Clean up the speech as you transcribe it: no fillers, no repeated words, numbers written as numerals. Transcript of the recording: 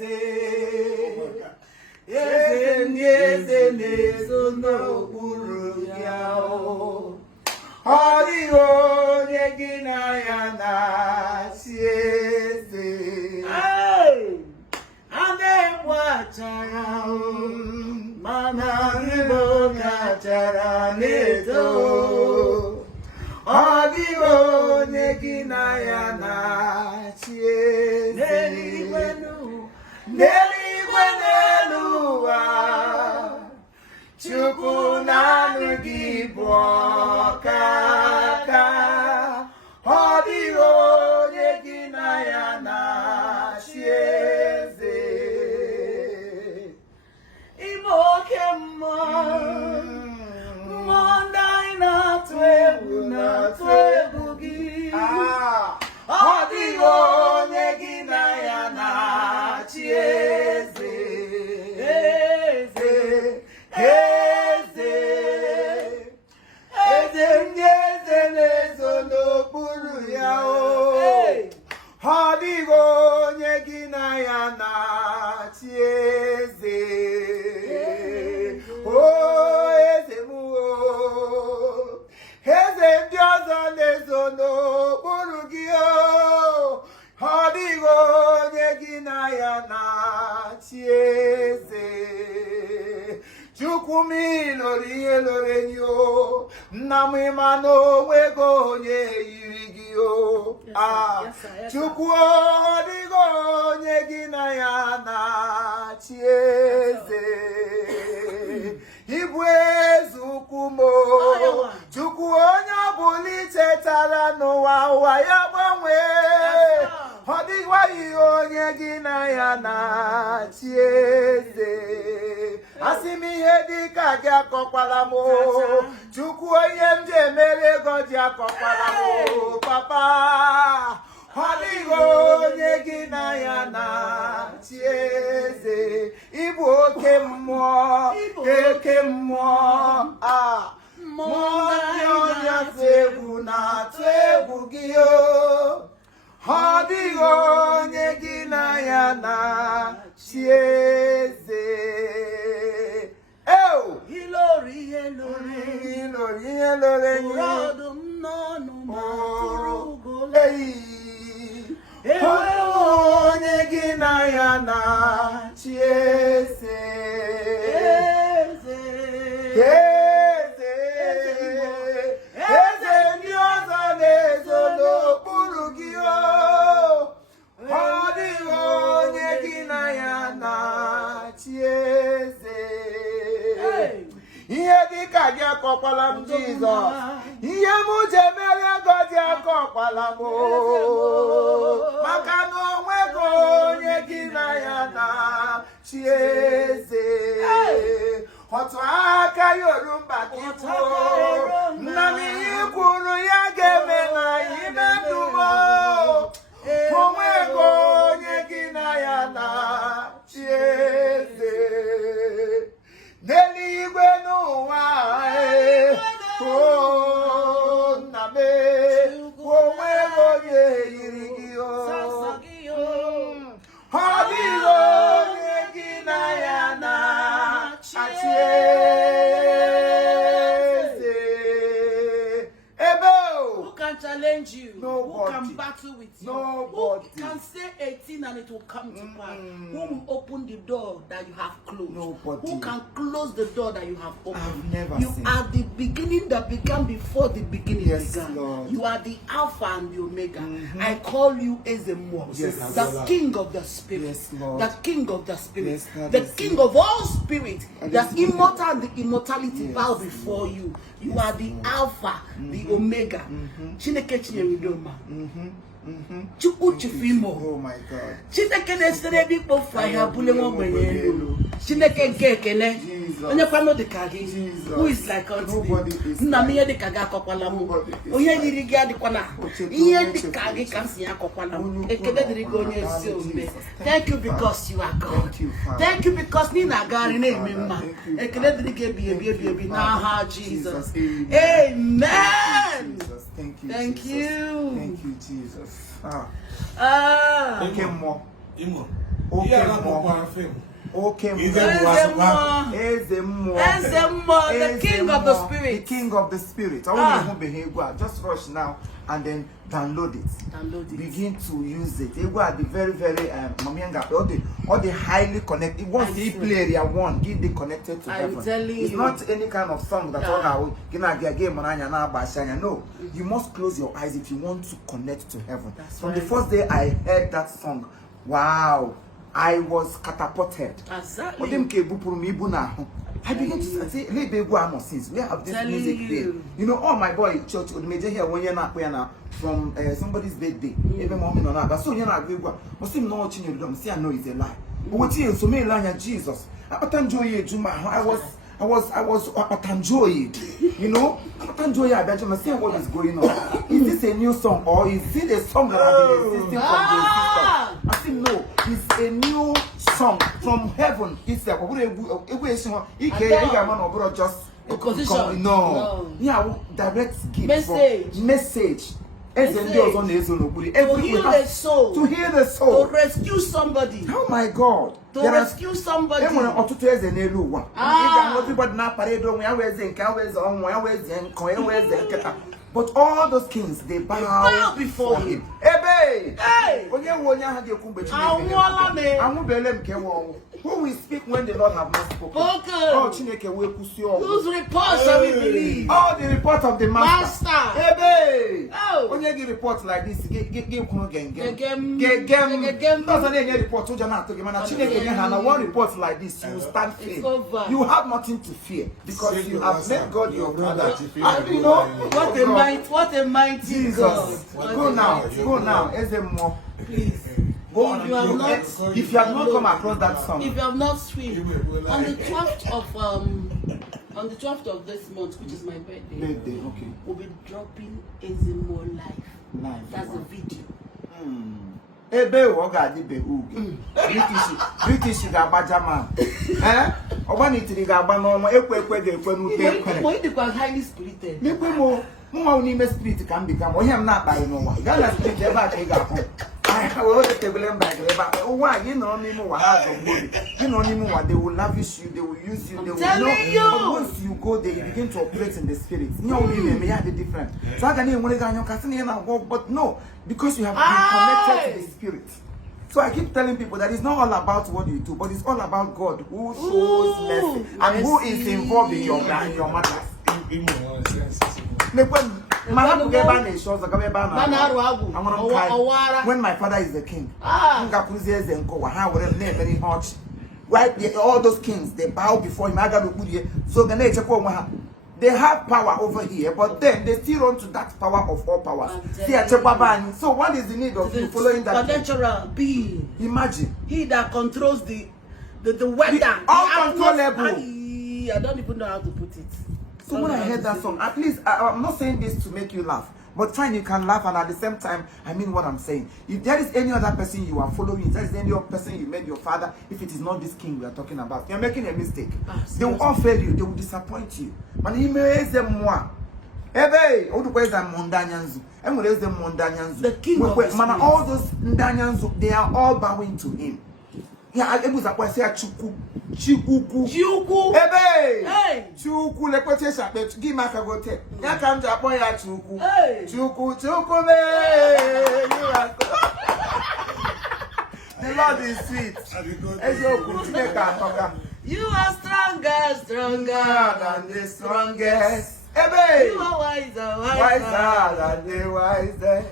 eze ndị eze na-ezo n'okpuru ya ọ dịghị onye gị na ya na-achị eze a na-egbu achara mana Igbo na-achara na-eto ọ dịghị onye gị na ya na-achị eze n'eluigwe n'elu ụwa Chukwu naanị gị bụ ọkaka ọ dịghị onye gị na ya na-achị eze Ime oke mmụọ ndị anyị na-atụ egwu gị ọ dịghị onye gị na ya na-achị eze ndị eze na-ezo n'okpuru ya ọ dịghị onye gị na ya na-achị eze eze m eze ndị ọzọ na-ezo n'okpuru gị ọ dịghị onye gị na ya na-achị eze Chukwu m ịlụrụ ihe lụrụ enyi nna m ịma na onwego onye yiri gị Chukwu ọ dịghị onye gị na ya na-achị eze ịbụ eze ukwu m Chukwu onye ọbụla ichetara n'ụwa ụwa ya gbanwee ọ dịghị onye gị na ya na-achị eze asị m ihe dịka gị akọkwala m Chukwu onye m ji emere ego ji akọkwala m papa ọ dịghị onye gị na ya na-achị eze ịbụ oke mmụọ mmụọ ndị ọnya tụ egwu na-atụ egwu gị ọ dịghị onye gị na ya na-achị eze Ilori ihe lore ọdụm n'ọnụ ma tụrụ ugolo onye gị na ya na-achị eze ndị ọzọ na-ezo n'okpuru gị ọ dịghị onye gị na ya na-achị eze ihe dịka gị akọkwala m Jizọs ihe m ji emere ego dị akọkwala m maka na onwego onye gị na ya na-achị eze otu aka yorumba gị kwuo nna m ihe kwuru ya ga-eme na ime ndụ m onwego onye gị na ya na-achị eze n'eluigwe n'ụwa nna m onwego onye yiri gị ọ dịghị onye gị na ya na-achị eze ebe Who can challenge you? Nobody. Who can battle with you? Nobody. Who can say 18 and it will come to pass? Who will open the door that you have closed? Nobody. Who can close the door that you have opened? I've never You seen. are the beginning that began before the beginning Yes, began. Lord. You are the Alpha and the Omega. I call you Ezemo, Yes, the Lord. King of the Spirit, Yes, Lord. the King of the Spirit, Yes, Lord. the King of all spirit, And the yes, Lord. immortal and the immortality Yes, bow before you. You are the Alpha, the Omega. Chineke chinyere udoma. Chukwu chifimo. Oh my God. Chineke na-esere ebe ikpofu ahịa bule nwa ogbenye elu. Chineke nke ekele. Onye kwano dịka gị. Who is like unto thee? Nna m ihe dịka gị akọkwala m. Onye yiri gị adịkwana. Ihe dịka gị ka m si akọkwala m. Ekele dịrị gị onye ezi omume. Thank you because you are God. Thank you because ị na-agagharị na-eme mma. Ekele dịrị gị ebi n'aha Jesus. Amen. Thank you. Thank Jesus. you. Thank you, Jesus. Ah. Okay, more. Imo, Okay, the king of the spirit. The king of the spirit. I want to behavior. Just rush now and then download it. Begin to use it. They are the very, very all the highly connected. Once you play area one, get the connected to heaven. It's not any kind of song that all no. You must close your eyes if you want to connect to heaven. From the first day I heard that song, wow. I was catapulted. Exactly. I began to say, since we have this music there. You know, all my boy church would major here when you're not from somebody's birthday. Even moment on that. So you're not going to no chinyere. See, I know it's a lie. But what is so many lines Jesus? I was enjoyed, you know. Enjoy. I bet you must say what is going on. Is this a new song or is it a song that has been existing from the system? I think no, it's a new song from heaven. It's a no. Yeah, direct gift message. To heal the soul. To heal the soul. To rescue somebody. Oh my God. To rescue somebody. But all those kings, they bow before him. Hey! Who will speak when the Lord have not spoken? Whose report shall we believe? All the report of the master. Hey! Oh. When you give reports like this, get report. One report like this, you stand faith. You have nothing to fear because you have met God your brother. You know what a mighty Jesus. God. Go now. Is there more? Please. Go on. If you have not come across that song. If you have not streamed on the 12th of this month, which is my birthday. Okay. We'll be dropping Imo live. That's the video. British German. Highly spirited. Spirit can become not by no one. Ghana spirit ever I will table them back. Why you know me more? You know more. They will lavish you. They will use you. They will know. But once you go there, you begin to operate in the spirit. You know, you may have a different. So I can hear when I walk, but no, because you have been connected to the spirit. So I keep telling people that it's not all about what you do, but it's all about God who shows mercy and who is involved in your matters. When my father is the king, right? All those kings, they bow before him. So they have power over here, but then they still run to that power of all powers. So what is the need of you following that? Natural being. Imagine. He that controls the weather. Uncontrollable. I don't even know how to put it. So when I heard that song, at least I'm not saying this to make you laugh, but fine, you can laugh, and at the same time, I mean what I'm saying. If there is any other person you are following, if there is any other person you made your father, if it is not this king we are talking about, you're making a mistake. They will all fail you, they will disappoint you. But he may them more. The king of the spirit. All those Ndanyanzu, they are all bowing to him. Yeah, it was a question. Chuku. Hey! Chuku, let me tell you, give me a go take. Ya come to appoint ya Chuku. Chuku, the Lord is sweet. You are stronger than the strongest. You are wiser than the wisest.